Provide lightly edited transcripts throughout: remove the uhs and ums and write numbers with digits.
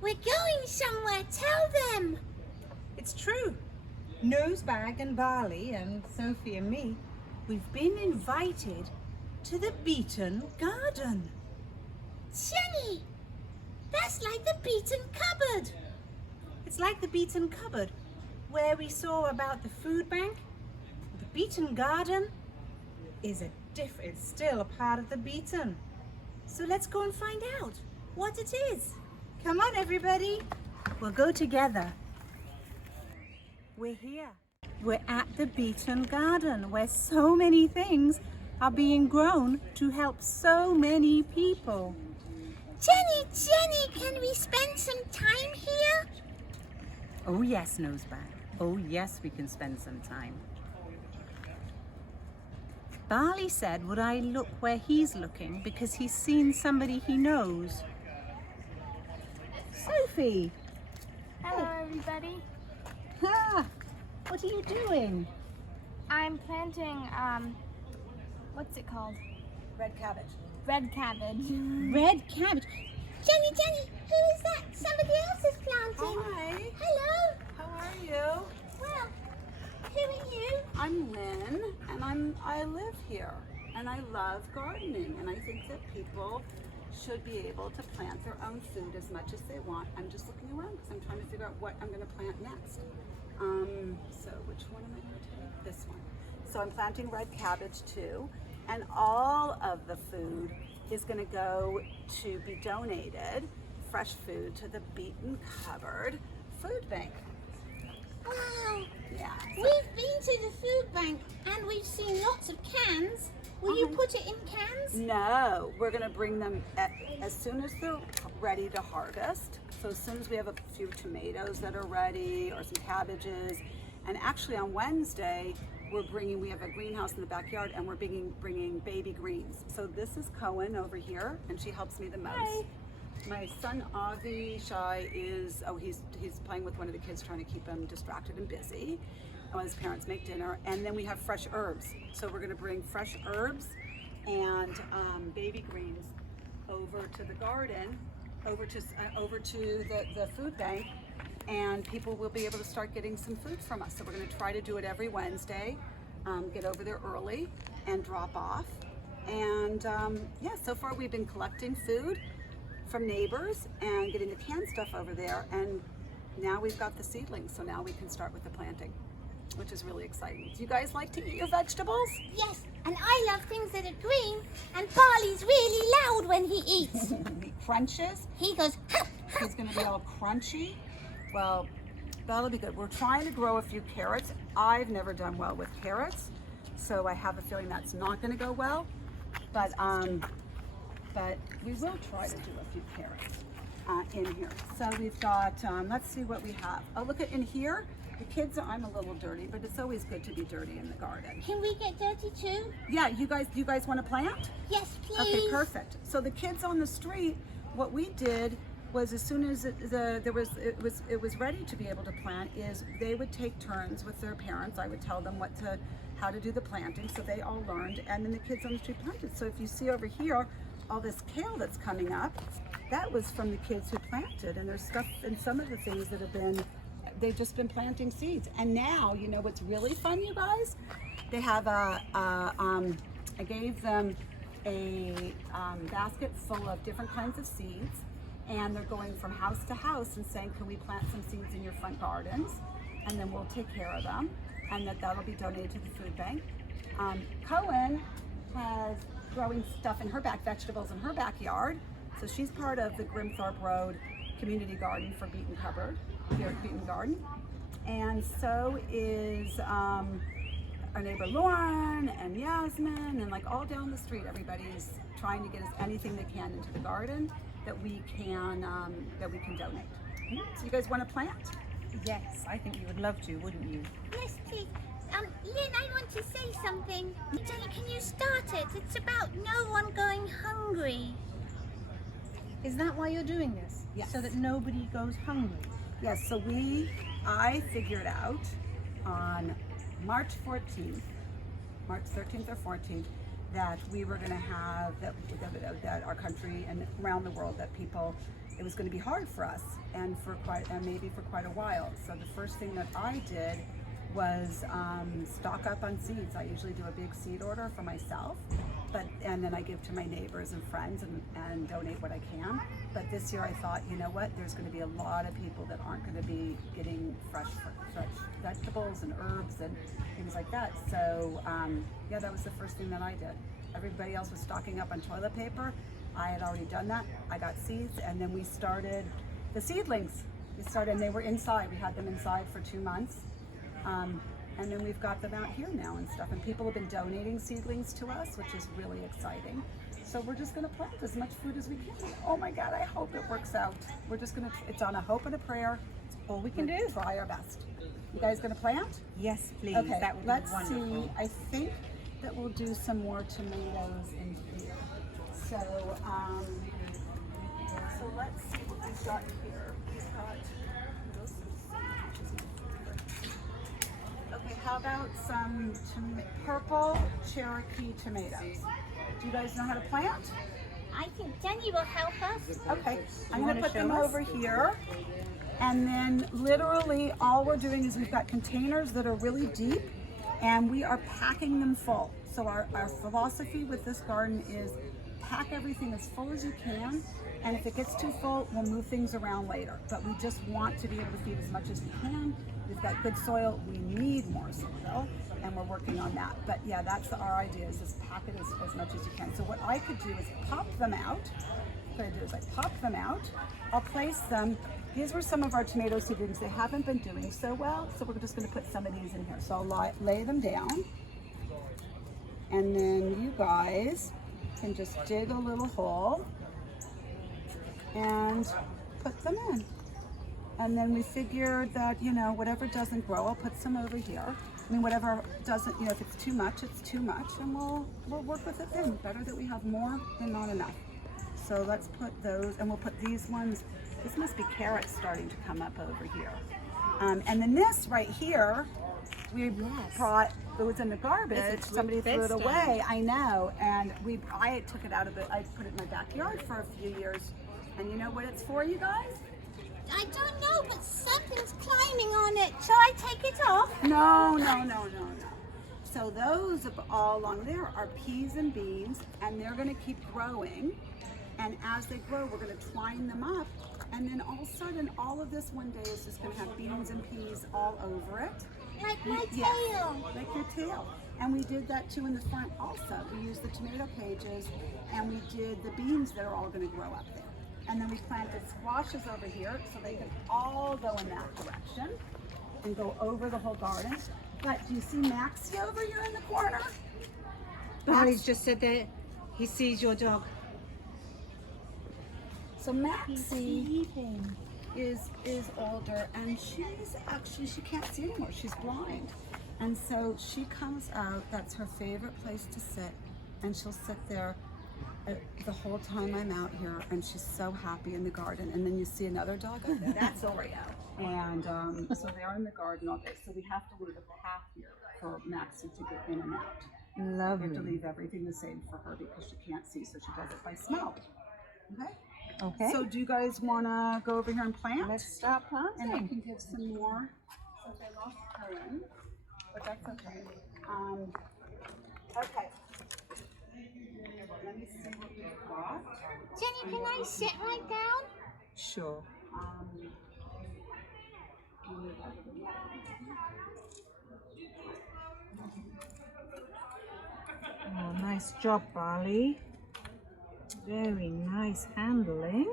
We're going somewhere, tell them! It's true. Nosebag Barley and Sophie and me, we've been invited to the Beeton Garden. Jenny, that's like the Beeton cupboard. It's like the Beeton cupboard where we saw about the food bank. The Beeton Garden is it's still a part of the Beeton. So let's go and find out what it is. Come on, everybody. We'll go together. We're here. We're at the Beeton Garden where so many things are being grown to help so many people. Jenny, can we spend some time here? Oh yes, Nosebag. Oh yes, we can spend some time. Barley said, would I look where he's looking because he's seen somebody he knows. Sophie. Hello, everybody. Ah, what are you doing? I'm planting, what's it called? Red cabbage. Red cabbage. Red cabbage. Jenny, who is that? Somebody else is planting. Hi. Hello. How are you? Well, who are you? I'm Lynn, and I live here, and I love gardening, and I think that people should be able to plant their own food as much as they want. I'm just looking around because I'm trying to figure out what I'm going to plant next. So which one am I going to take? This one. So I'm planting red cabbage too, and all of the food is going to go to be donated, fresh food, to the Beeton Cupboard Food Bank. Wow. Yeah. We've been to the food bank and we've seen lots of cans. Will you put it in cans? No, we're going to bring them as soon as they're ready to harvest. So as soon as we have a few tomatoes that are ready or some cabbages. And actually on Wednesday, we have a greenhouse in the backyard and we're bringing baby greens. So this is Cohen over here and she helps me the most. Hi. My son Avi Shai is, he's playing with one of the kids trying to keep him distracted and busy while his parents make dinner. And then we have fresh herbs. So we're gonna bring fresh herbs and baby greens over to the garden, over to the food bank, and people will be able to start getting some food from us. So we're gonna try to do it every Wednesday, get over there early and drop off. And yeah, so far we've been collecting food from neighbors and getting the canned stuff over there, and now we've got the seedlings, so now we can start with the planting, which is really exciting. Do you guys like to eat your vegetables? Yes, and I love things that are green, and Barley's really loud when he eats. He crunches. He goes, ha, ha. He's gonna be all crunchy. Well, that'll be good. We're trying to grow a few carrots. I've never done well with carrots, so I have a feeling that's not gonna go well, but we will try to do a few carrots in here. So we've got, let's see what we have. Oh, look at in here. The kids, I'm a little dirty, but it's always good to be dirty in the garden. Can we get dirty too? Yeah, you guys want to plant? Yes, please. Okay, perfect. So the kids on the street, what we did was as soon as it was ready to be able to plant, is they would take turns with their parents. I would tell them how to do the planting, so they all learned, and then the kids on the street planted. So if you see over here, all this kale that's coming up, that was from the kids who planted, and there's stuff in some of the things that have been, they've just been planting seeds. And now, you know what's really fun, you guys? They have I gave them a basket full of different kinds of seeds, and they're going from house to house and saying, can we plant some seeds in your front gardens? And then we'll take care of them, and that'll be donated to the food bank. Cohen has growing stuff in her vegetables in her backyard. So she's part of the Grimthorpe Road Community Garden for Beeton Cupboard here at Beeton Garden. And so is our neighbor Lauren and Yasmin, and like all down the street, everybody's trying to get us anything they can into the garden that we can donate. So you guys want to plant? Yes, I think you would love to, wouldn't you? Yes, please. Lynn, I want to say something. Jenny, can you start it? It's about no one going hungry. Is that why you're doing this? Yes. So that nobody goes hungry? Yes, so I figured out on March 14th, March 13th or 14th, that we were going to have, that our country and around the world, that people, it was going to be hard for us and maybe for quite a while. So the first thing that I did was stock up on seeds. I usually do a big seed order for myself, and then I give to my neighbors and friends and donate what I can. But this year I thought, you know what, there's going to be a lot of people that aren't going to be getting fresh vegetables and herbs and things like that. So yeah, that was the first thing that I did. Everybody else was stocking up on toilet paper. I had already done that. I got seeds, and then we started the seedlings. And they were inside. We had them inside for 2 months. And then we've got them out here now and stuff. And people have been donating seedlings to us, which is really exciting. So we're just gonna plant as much food as we can. Oh my God, I hope it works out. We're just gonna, it's on a hope and a prayer. It's all we can do. Try our best. You guys gonna plant? Yes, please. Okay, That would let's be wonderful. see. I think that we'll do some more tomatoes in here. So, so let's see what we've got here. We've got those seeds, which is my favorite. Okay, how about some purple Cherokee tomatoes? Do you guys know how to plant? I think Jenny will help us. Okay, I'm wanna gonna put show them us? over here. And then literally all we're doing is we've got containers that are really deep and we are packing them full. So our philosophy with this garden is pack everything as full as you can. And if it gets too full, we'll move things around later. But we just want to be able to feed as much as we can. We've got good soil. We need more soil, and we're working on that. But yeah, that's our idea, is just pack it as much as you can. So what I could do is pop them out. What I do is I pop them out. I'll place them. These were some of our tomato seedlings. They haven't been doing so well, so we're just going to put some of these in here. So I'll lay them down, and then you guys can just dig a little hole and put them in. And then we figured that, you know, whatever doesn't grow, I'll put some over here. I mean, whatever doesn't, you know, if it's too much, it's too much, and we'll work with it then. Better that we have more than not enough. So let's put those, and we'll put these ones. This must be carrots starting to come up over here. And then this right here, we brought, it was in the garbage. Somebody threw it away. I know. And I took it out of I put it in my backyard for a few years. And you know what it's for, you guys? I don't know, but something's climbing on it. Shall I take it off? No. So those all along there are peas and beans, and they're going to keep growing. And as they grow, we're going to twine them up. And then all of a sudden, all of this one day is just going to have beans and peas all over it. Like my Yes, tail. like your tail. And we did that too in the front also. We used the tomato cages, and we did the beans that are all going to grow up there. And then we planted squashes over here, so they can all go in that direction and go over the whole garden. But do you see Maxie over here in the corner? Barley's just said that he sees your dog. So Maxie is older, and she can't see anymore. She's blind. And so she comes out, that's her favorite place to sit, and she'll sit there the whole time I'm out here, and she's so happy in the garden. And then you see another dog over there, that's Oreo. And so they're in the garden all day. So we have to leave a path here for Maxie to get in and out. Lovely. We have to leave everything the same for her because she can't see, so she does it by smell. Okay? Okay. So do you guys want to go over here and plant? Let's start And I planting. can give some more. So if I lost Helen, but that's okay. Okay. Let me see what we've got. Jenny, can I sit right down? Sure. Oh, nice job, Barley. Very nice handling.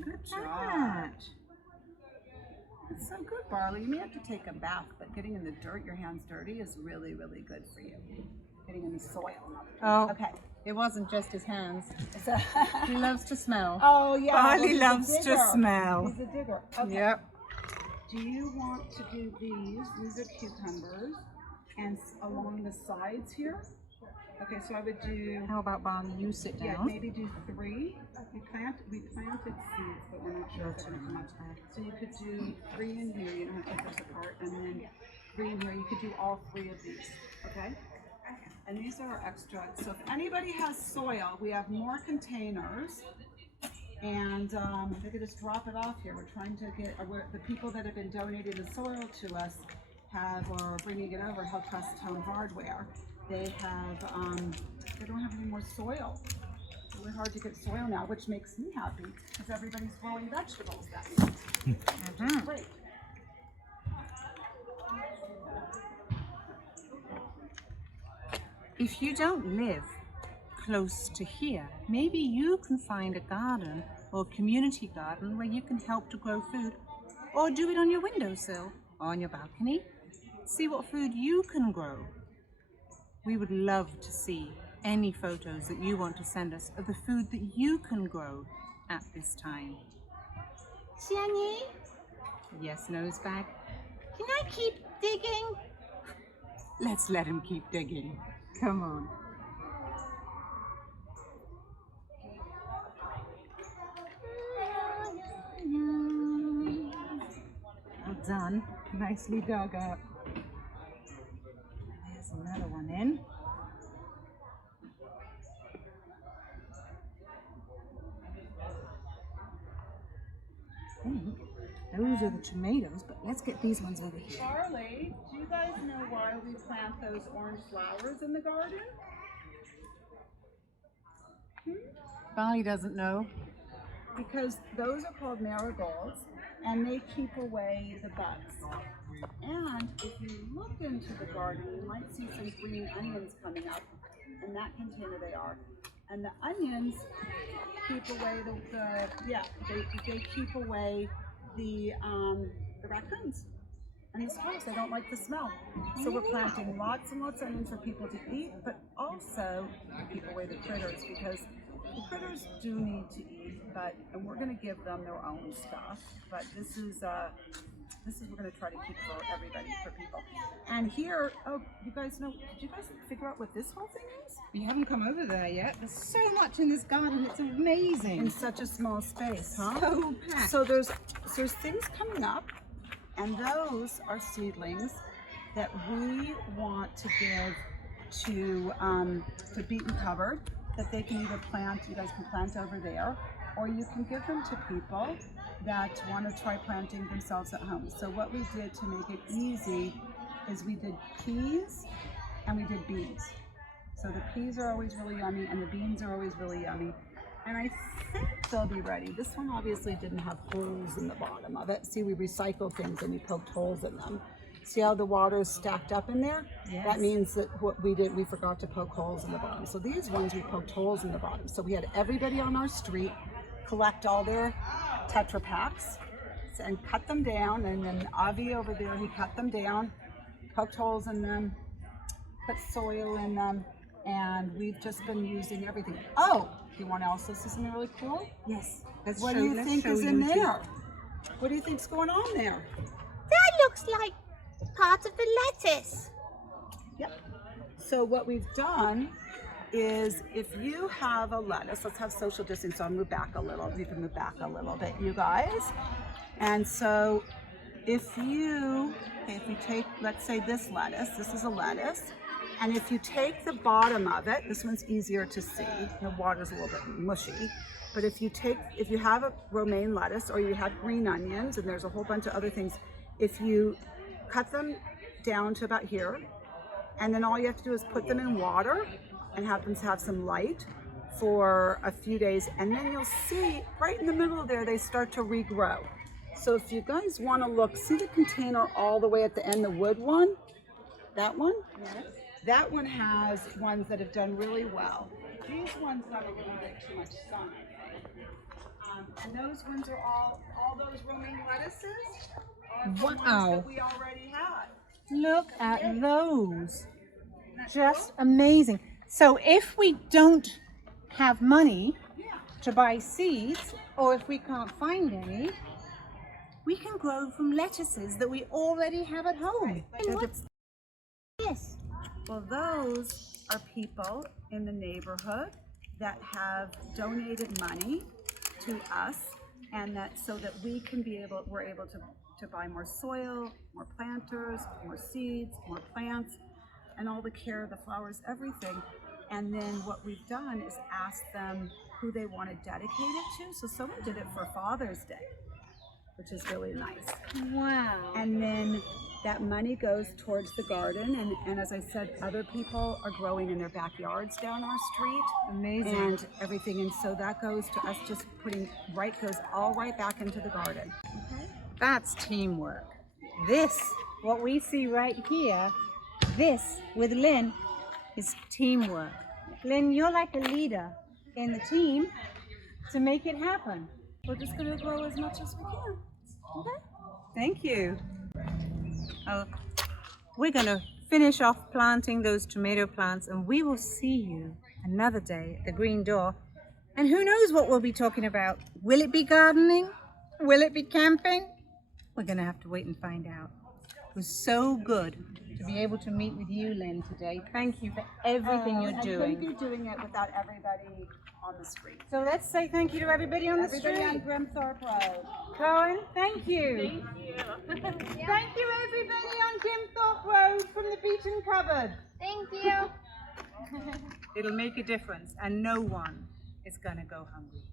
Good job. It's so good, Barley. You may have to take a bath, but getting in the dirt, your hands dirty, is really, really good for you. Getting in the soil. Oh, Okay. it wasn't just his hands. So, He loves to smell. oh yeah. Barley he's a loves to digger. smell. He's a digger. Okay. Yep. Do you want to do these? These are cucumbers, and along the sides here. Okay, so I would do. How about Barley? You sit Yeah, down. maybe do 3. We planted seeds, but we're not sure if it's going to come up. So you could do 3 in here. You don't have to take those apart, and then 3 in here. You could do all 3 of these. Okay. And these are our extra. So if anybody has soil, we have more containers. And they could just drop it off here. We're trying to get the people that have been donating the soil to us or bringing it over, Help Us Home Hardware. They don't have any more soil. It's really hard to get soil now, which makes me happy because everybody's growing vegetables that means. Great. If you don't live close to here, maybe you can find a garden or community garden where you can help to grow food, or do it on your windowsill or on your balcony. See what food you can grow. We would love to see any photos that you want to send us of the food that you can grow at this time. Jenny, Yes, Nosebag? can I keep digging? Let's let him keep digging. Come on. Well done. Nicely dug up. There's another one in. I think those are the tomatoes, but let's get these ones over here. Charlie, do you guys know why we plant those orange flowers in the garden? Barley doesn't know. Because those are called marigolds, and they keep away the bugs. And if you look into the garden, you might see some green onions coming up. In that container they are. And the onions keep away they keep away the raccoons and the squirrels. They don't like the smell. So we're planting lots and lots of onions for people to eat, but also to keep away the critters, because the critters do need to eat, and we're going to give them their own stuff. But this is we're going to try to keep for everybody, for people. And here, oh, you guys know, did you guys figure out what this whole thing is? We haven't come over there yet. There's so much in this garden. It's amazing. In such a small space, huh? So packed. So there's things coming up, and those are seedlings that we want to give to Beeton Garden, that they can either plant, you guys can plant over there, or you can give them to people that want to try planting themselves at home. So what we did to make it easy is we did peas and we did beans. So the peas are always really yummy and the beans are always really yummy. And I think they'll be ready. This one obviously didn't have holes in the bottom of it. See, we recycled things and we poked holes in them. See how the water is stacked up in there? Yes. That means that what we did, we forgot to poke holes in the bottom. So these ones, we poked holes in the bottom. So we had everybody on our street collect all their Tetra Packs and cut them down, and then Avi over there, he cut them down, poked holes in them, put soil in them, and we've just been using everything. Oh, you want to also see something really cool? Yes. What do you think is in there? What do you think's going on there? That looks like part of the lettuce. Yep. So what we've done is, if you have a lettuce, let's have social distancing, so I'll move back a little. You can move back a little bit, you guys. And so if you take, let's say this lettuce, this is a lettuce, and if you take the bottom of it, this one's easier to see, the water's a little bit mushy, but if you have a romaine lettuce, or you have green onions, and there's a whole bunch of other things, if you cut them down to about here, and then all you have to do is put them in water and have them have some light for a few days, and then you'll see right in the middle there they start to regrow. So if you guys want to look, see the container all the way at the end, the wood one? That one? Yes. That one has ones that have done really well. These ones got a little bit too much sun. And those ones are all those romaine lettuces and the ones Wow. that we already had. Look at those. Just amazing. So if we don't have money to buy seeds, or if we can't find any, we can grow from lettuces that we already have at home. And what's this? Well, those are people in the neighborhood that have donated money to us, and that so that we're able to buy more soil, more planters, more seeds, more plants, and all the care of the flowers, everything. And then what we've done is asked them who they want to dedicate it to. So someone did it for Father's Day, which is really nice. Wow. And then that money goes towards the garden, and as I said, other people are growing in their backyards down our street. Amazing. And everything, and so that goes to us just goes all right back into the garden. That's teamwork. This, what we see right here, this with Lynn is teamwork. Lynn, you're like a leader in the team to make it happen. We're just going to grow as much as we can. Okay. Thank you. Oh, we're going to finish off planting those tomato plants, and we will see you another day at the green door. And who knows what we'll be talking about? Will it be gardening? Will it be camping? We're going to have to wait and find out. It was so good to be able to meet with you, Lynn, today. Thank you for everything you're I doing. couldn't be doing it without everybody on the street. So let's say thank you to everybody on the Everybody on street. Grimthorpe Road. Cohen, thank you. Thank you, everybody on Grimthorpe Road from the Beeton Cupboard. Thank you. It'll make a difference, and no one is going to go hungry.